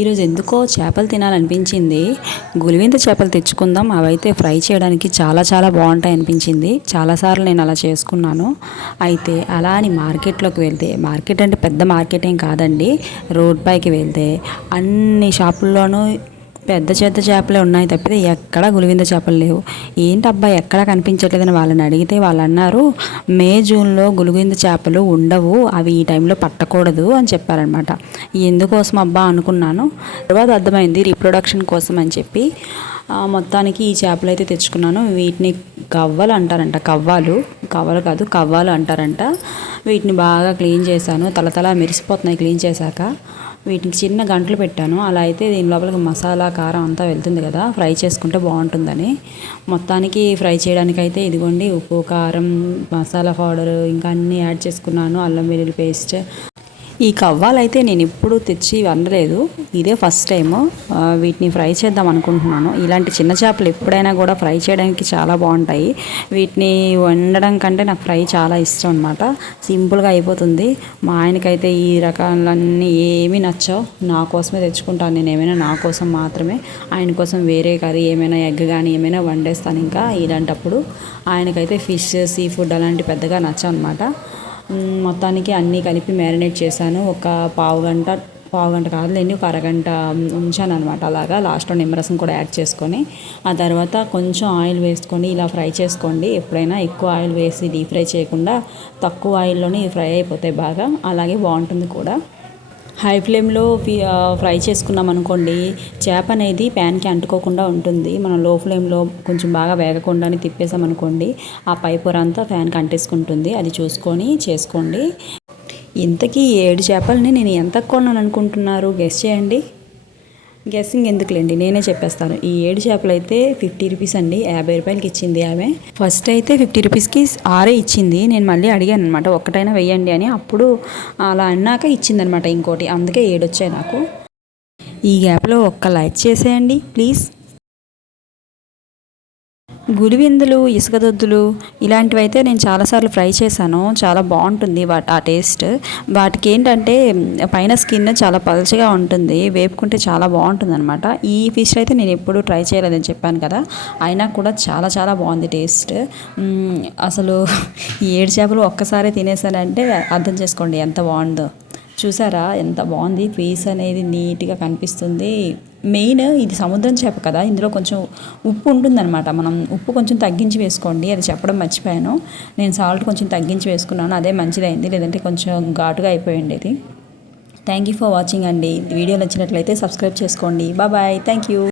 ఈరోజు ఎందుకో చేపలు తినాలనిపించింది. గులివింత చేపలు తెచ్చుకుందాం, అవైతే ఫ్రై చేయడానికి చాలా చాలా బాగుంటాయి అనిపించింది. చాలాసార్లు నేను అలా చేసుకున్నాను. అయితే అలా అని మార్కెట్లోకి వెళ్తే, మార్కెట్ అంటే పెద్ద మార్కెట్ ఏం కాదండి, రోడ్ పైకి వెళ్తే అన్ని షాపుల్లోనూ పెద్ద పెద్ద చేపలే ఉన్నాయి తప్పితే ఎక్కడా గులివింద చేపలు లేవు. ఏంటబ్బా ఎక్కడా కనిపించట్లేదని వాళ్ళని అడిగితే వాళ్ళు అన్నారు, మే జూన్లో గులివింద చేపలు ఉండవు, అవి ఈ టైంలో పట్టకూడదు అని చెప్పారనమాట. ఎందుకోసం అబ్బా అనుకున్నాను. తర్వాత అర్థమైంది రీప్రొడక్షన్ కోసం అని చెప్పి. మొత్తానికి ఈ చేపలు అయితే తెచ్చుకున్నాను. వీటిని కవ్వలు అంటారంట. కవ్వలు కాదు, కవ్వాలు అంటారంట. వీటిని బాగా క్లీన్ చేశాను, తలతల మెరిసిపోతున్నాయి క్లీన్ చేశాక. వీటికి చిన్న గంటలు పెట్టాను. అలా అయితే దీని లోపలికి మసాలా కారం అంతా వెళ్తుంది కదా, ఫ్రై చేసుకుంటే బాగుంటుందని. మొత్తానికి ఫ్రై చేయడానికైతే ఇదిగోండి ఉప్పు, కారం, మసాలా పౌడరు ఇంకా అన్నీ యాడ్ చేసుకున్నాను, అల్లం వెల్లుల్లి పేస్ట్. ఈ కవ్వాలైతే నేను ఎప్పుడు తెచ్చి వండలేదు, ఇదే ఫస్ట్ టైము. వీటిని ఫ్రై చేద్దాం అనుకుంటున్నాను. ఇలాంటి చిన్న చేపలు ఎప్పుడైనా కూడా ఫ్రై చేయడానికి చాలా బాగుంటాయి. వీటిని వండడం కంటే నాకు ఫ్రై చాలా ఇష్టం అనమాట. సింపుల్గా అయిపోతుంది. మా ఆయనకైతే ఈ రకాలన్నీ ఏమీ నచ్చవు. నా కోసమే తెచ్చుకుంటాను నేను, ఏమైనా నా కోసం మాత్రమే. ఆయన కోసం వేరే కర్రీ ఏమైనా ఎగ్ కానీ ఏమైనా వండేస్తాను. ఇంకా ఇలాంటప్పుడు ఆయనకైతే ఫిష్, సీ ఫుడ్ అలాంటి పెద్దగా నచ్చవు అనమాట. మొత్తానికి అన్నీ కలిపి మ్యారినేట్ చేశాను. ఒక పావు గంట కాదులేండి, ఒక అరగంట ఉంచాను అనమాట. అలాగా లాస్ట్లో నిమ్మరసం కూడా యాడ్ చేసుకొని, ఆ తర్వాత కొంచెం ఆయిల్ వేసుకొని ఇలా ఫ్రై చేసుకోండి. ఎప్పుడైనా ఎక్కువ ఆయిల్ వేసి డీప్ ఫ్రై చేయకుండా తక్కువ ఆయిల్లోనే ఫ్రై అయిపోతాయి బాగా, అలాగే బాగుంటుంది కూడా. హై ఫ్లేమ్లో ఫ్రై చేసుకున్నాం అనుకోండి, చేప అనేది ప్యాన్కి అంటుకోకుండా ఉంటుంది. మనం లో ఫ్లేమ్లో కొంచెం బాగా వేగకుండానే తిప్పేసాం అనుకోండి, ఆ పై పొర అంతా ఫ్యాన్కి అంటేసుకుంటుంది. అది చూసుకొని చేసుకోండి. ఇంతకీ 7 చేపలని నేను ఎంత కొన్నాను అనుకుంటున్నారు? గెస్ చేయండి. గెస్సింగ్ ఎందుకులేండి, నేనే చెప్పేస్తాను. ఈ 7 చేపలు అయితే 50 రూపీస్ అండి, 50 రూపాయలకి ఇచ్చింది ఆమె. ఫస్ట్ అయితే 50 రూపీస్కి 6 ఇచ్చింది. నేను మళ్ళీ అడిగాను అనమాట, ఒక్కటైనా వెయ్యండి అని. అప్పుడు అలా అన్నాక ఇచ్చిందనమాట ఇంకోటి, అందుకే 7 వచ్చాయి నాకు. ఈ గ్యాప్లో ఒక్క లైక్ చేసేయండి ప్లీజ్. గుడివిందులు, ఇసుకదొద్దులు ఇలాంటివి అయితే నేను చాలాసార్లు ఫ్రై చేశాను. చాలా బాగుంటుంది ఆ టేస్ట్. వాటికి ఏంటంటే పైన స్కిన్ చాలా పలుచగా ఉంటుంది, వేపుకుంటే చాలా బాగుంటుంది అనమాట. ఈ ఫిష్ అయితే నేను ఎప్పుడూ ట్రై చేయలేదని చెప్పాను కదా, అయినా కూడా చాలా చాలా బాగుంది టేస్ట్. అసలు ఈ 7 చేపలు ఒక్కసారి తినేసానంటే అర్థం చేసుకోండి ఎంత బాగుందో. చూసారా ఎంత బాగుంది, పీస్ అనేది నీట్గా కనిపిస్తుంది. మెయిన్ ఇది సముద్రం చేప కదా, ఇందులో కొంచెం ఉప్పు ఉంటుందన్నమాట. మనం ఉప్పు కొంచెం తగ్గించి వేసుకోండి, అది చెప్పడం మర్చిపోయాను. నేను సాల్ట్ కొంచెం తగ్గించి వేసుకున్నాను, అదే మంచిదైంది, లేదంటే కొంచెం ఘాటుగా అయిపోయింది ఇది. థ్యాంక్ యూ ఫర్ వాచింగ్ అండి. వీడియో నచ్చినట్లయితే సబ్స్క్రైబ్ చేసుకోండి. Bye, thank you.